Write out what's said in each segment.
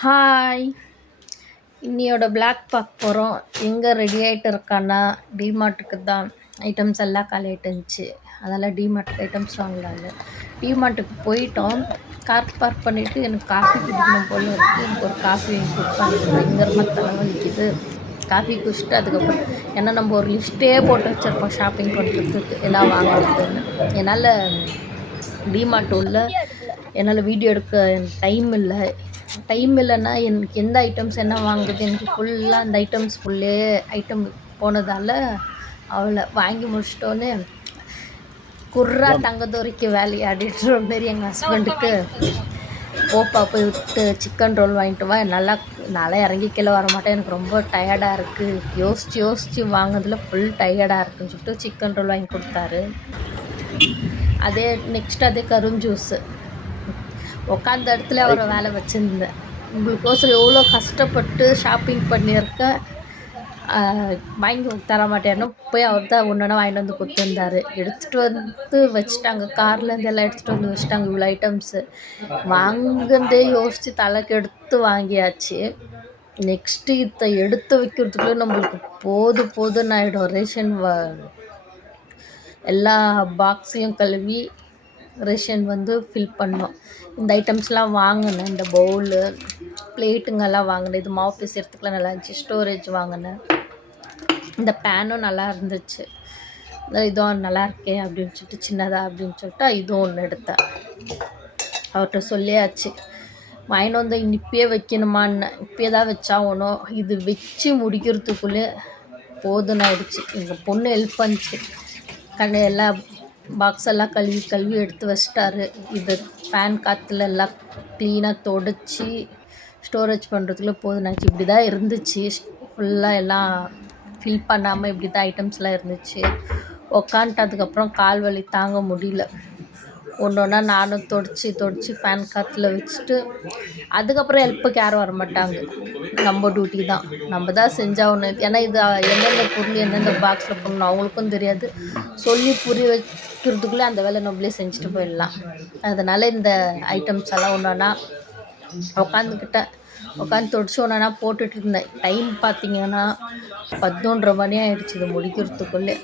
Hi, இன்னியோட black பார்க்க போகிறோம். எங்கே ரெடி ஆகிட்டு இருக்கான்னா டிமார்ட்டுக்கு தான். ஐட்டம்ஸ் எல்லாம் காலி ஆகிட்டுருந்துச்சு, அதெல்லாம் டிமார்ட்டுக்கு ஐட்டம்ஸ் வாங்கலான்னு டிமார்ட்டுக்கு போயிட்டோம். கார் பார்க் பண்ணிவிட்டு எனக்கு காஃபி குடிக்கணும் போல் இருக்குது. எனக்கு ஒரு காஃபி வாங்கி கொடுப்பாங்க. பயங்கரமாக தலைவலிக்குது. காஃபி குடிச்சிட்டு அதுக்கப்புறம் ஏன்னா நம்ம ஒரு லிஸ்ட்டே போட்டு வச்சுருப்போம் ஷாப்பிங் பண்ணுறதுக்கு எல்லாம் வாங்குறதுன்னு. என்னால் டிமார்ட் உள்ள என்னால் வீடியோ எடுக்க டைம் இல்லைன்னா எனக்கு எந்த ஐட்டம்ஸ் என்ன வாங்குறது, எனக்கு ஃபுல்லாக அந்த ஃபுல்லே ஐட்டம் போனதால் அவளை வாங்கி முடிச்சிட்டோன்னு குர்ரா தங்கதுரைக்கு வேலையாடிட்டுற மாரி எங்கள் ஹஸ்பண்டுக்கு ஓப்பா போய் விட்டு சிக்கன் ரோல் வாங்கிட்டு வா, நல்லா இறங்கி கீழே வர மாட்டேன், எனக்கு ரொம்ப டயர்டாக இருக்குது, யோசித்து வாங்கினதில் ஃபுல் டயர்டாக இருக்குன்னு சொல்லிட்டு சிக்கன் ரோல் வாங்கி கொடுத்தாரு. அதே கரும் ஜூஸு உட்காந்த இடத்துல அவரை வேலை வச்சுருந்தேன். உங்களுக்கோசரம் எவ்வளோ கஷ்டப்பட்டு ஷாப்பிங் பண்ணியிருக்கேன், வாங்கி தர மாட்டேன்னு போய் அவர் தான் ஒன்று வாங்கிட்டு வந்து கொடுத்துருந்தாரு. எடுத்துகிட்டு வந்து வச்சுட்டாங்க, கார்லேருந்து எல்லாம் எடுத்துகிட்டு வந்து வச்சுட்டாங்க. இவ்வளோ ஐட்டம்ஸு வாங்குறதே யோசித்து தலைக்கு எடுத்து வாங்கியாச்சு. நெக்ஸ்ட்டு இதை எடுத்து வைக்கிறதுக்குள்ளே நம்மளுக்கு போதும்னு ஆகிடும். ரேஷன் எல்லா பாக்ஸையும் கழுவி ரேஷன் ஃபில் பண்ணோம். இந்த ஐட்டம்ஸ்லாம் வாங்கினேன். இந்த பவுலு பிளேட்டுங்கெல்லாம் வாங்கினேன். இது மாவு பேசுகிறதுக்குலாம் நல்லா இருந்துச்சு. ஸ்டோரேஜ் வாங்கினேன். இந்த பேனும் நல்லா இருந்துச்சு. இதுவும் நல்லா இருக்கே அப்படின்னு சொல்லிட்டு சின்னதாக அப்படின்னு சொல்லிட்டு இதுவும் ஒன்று எடுத்தேன். அவர்கிட்ட சொல்லியாச்சு, வாங்கிட்டு வந்து இப்பயே வைக்கணுமான்னு. இப்பயே தான் வச்சா ஒன்றும் இது வச்சு முடிக்கிறதுக்குள்ளே போதுன்னு ஆயிடுச்சு. எங்கள் பொண்ணு ஹெல்ப் பண்ணிச்சு. எல்லாம் பாக்ஸ் எல்லாம் கழுவி எடுத்து வச்சிட்டாரு. இது ஃபேன் காற்றுல எல்லாம் க்ளீனாக தொடச்சி ஸ்டோரேஜ் பண்ணுறதுக்குள்ளே போதுனாச்சு. இப்படி தான் இருந்துச்சு. ஃபுல்லாக எல்லாம் ஃபில் பண்ணாமல் இப்படி தான் ஐட்டம்ஸ்லாம் இருந்துச்சு. உக்காந்துட்டு அதுக்கப்புறம் கால் வலி தாங்க முடியல. ஒன்றா நானும் தொடச்சி ஃபேன் காற்றுல வச்சுட்டு அதுக்கப்புறம் ஹெல்ப்புக்கு யாரும் வர மாட்டாங்க. நம்ம டியூட்டி தான், நம்ம தான் செஞ்சாகணும். ஏன்னா இது எந்தெந்த பொருள் எந்தெந்த பாக்ஸில் போடணும் அவங்களுக்கும் தெரியாது. சொல்லி புரிய வைக்கிறதுக்குள்ளே அந்த வேலை நம்மளே செஞ்சுட்டு போயிடலாம். அதனால் இந்த ஐட்டம்ஸ் எல்லாம் ஒன்றா உட்காந்து தொடச்சி ஒன்றா போட்டுட்டு இருந்தேன். டைம் பார்த்திங்கன்னா 11:30 மணி ஆகிடுச்சு. இது முடிக்கிறதுக்குள்ளே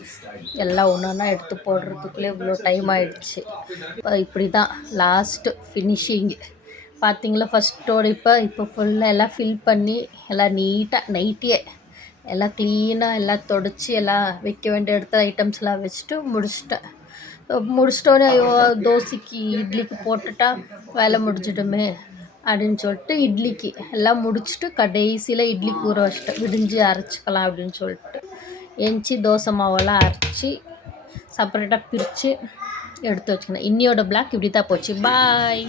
எல்லாம் ஒன்றா எடுத்து போடுறதுக்குள்ளே இவ்வளோ டைம் ஆகிடுச்சு. இப்படி தான் லாஸ்ட்டு ஃபினிஷிங் பார்த்திங்களா. ஃபஸ்ட்டோடு இப்போ ஃபுல்லாக எல்லாம் ஃபில் பண்ணி எல்லாம் நீட்டாக நைட்டியே எல்லாம் க்ளீனாக எல்லாம் தொடச்சி எல்லாம் வைக்க வேண்டிய இடத்துல ஐட்டம்ஸ்லாம் வச்சுட்டு முடிச்சிட்டோன்னே ஐயோ தோசைக்கு இட்லிக்கு போட்டுட்டா வேலை முடிஞ்சிடுமே அப்படின்னு சொல்லிட்டு இட்லிக்கு எல்லாம் முடிச்சுட்டு கடைசியில் இட்லிக்கு ஊற வச்சுட்டேன். விடிஞ்சு அரைச்சிக்கலாம் அப்படின்னு சொல்லிட்டு எஞ்சி தோசை மாவெல்லாம் அரைச்சி செப்பரேட்டாக பிரித்து எடுத்து வச்சுக்கணும். இன்னியோட பிளாக் இப்படி தான் போச்சு. பாய்.